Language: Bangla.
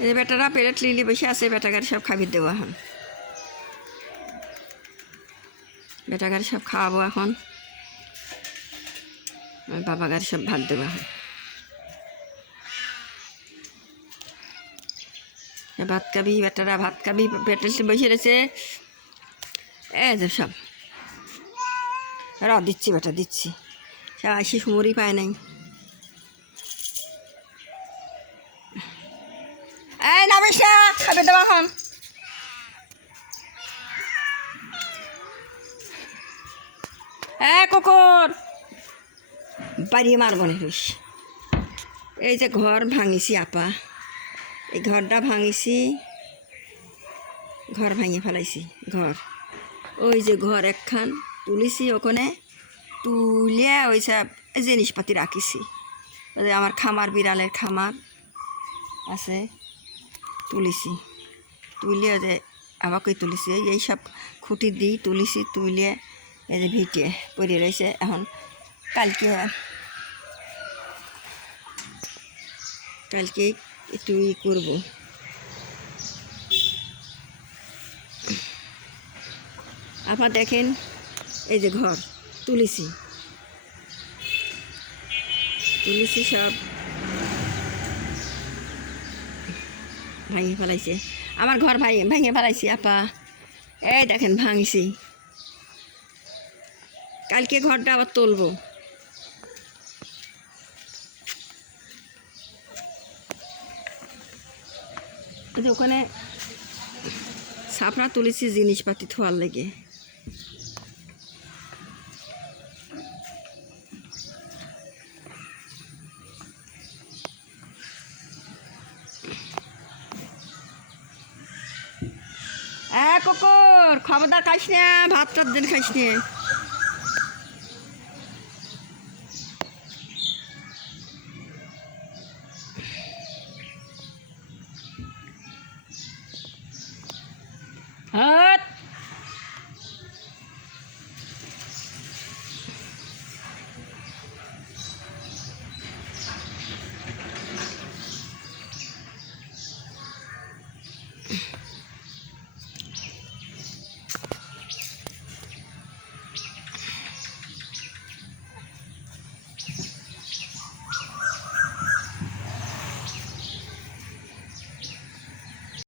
এই যে বেটারা প্লেট লিলি বসে আছে, বেটাগার সব খাবি দেবো এখন। বেটাগার সব খাওয়াবো এখন, বাবাগার সব ভাত দেবো এখন। ভাত খাবি বেটারা, ভাত খাবি, পেটে বসে রয়েছে। এই যে সব দিচ্ছি বেটা দিচ্ছি, সব আসি সুমরি পায় নাই। এই নামিস না, খাবে দেবো এখন। কুকুর বাড়িয়ে মারব না। এই যে ঘর ভাঙিছি আপা, এই ঘরটা ভাঙিছি, ঘর ভাঙিয়ে ফেলাইছি। ঘর ওই যে ঘর একখান তুলিছি, ওখানে তুলিয়া ওই সব জিনিসপাতি রাখিছি। ওই যে আমার খামার, বিড়ালের খামার আছে, তুলিছি। তুলিয়ে যে আমাকে তুলিছি, এই সব খুঁটি দিই তুলিছি। তুলিয়ে এই যে ভিটে পড়ে রয়েছে। এখন কালকে একটু করবো। আপনার দেখেন এই যে ঘর তুলিছি সব ভাঙিয়ে ফেলাইছে। আমার ঘর ভেঙে ফেলাইছি আপা, এই দেখেন ভাঙিছি। কালকে ঘরটা আবার তুলবো। ওখানে ছাপড়া তুলেছি জিনিসপাতি থোয়ার লেগে। কুকুর খবরদার খাইস না, ভাত টাত দিন খাইস না।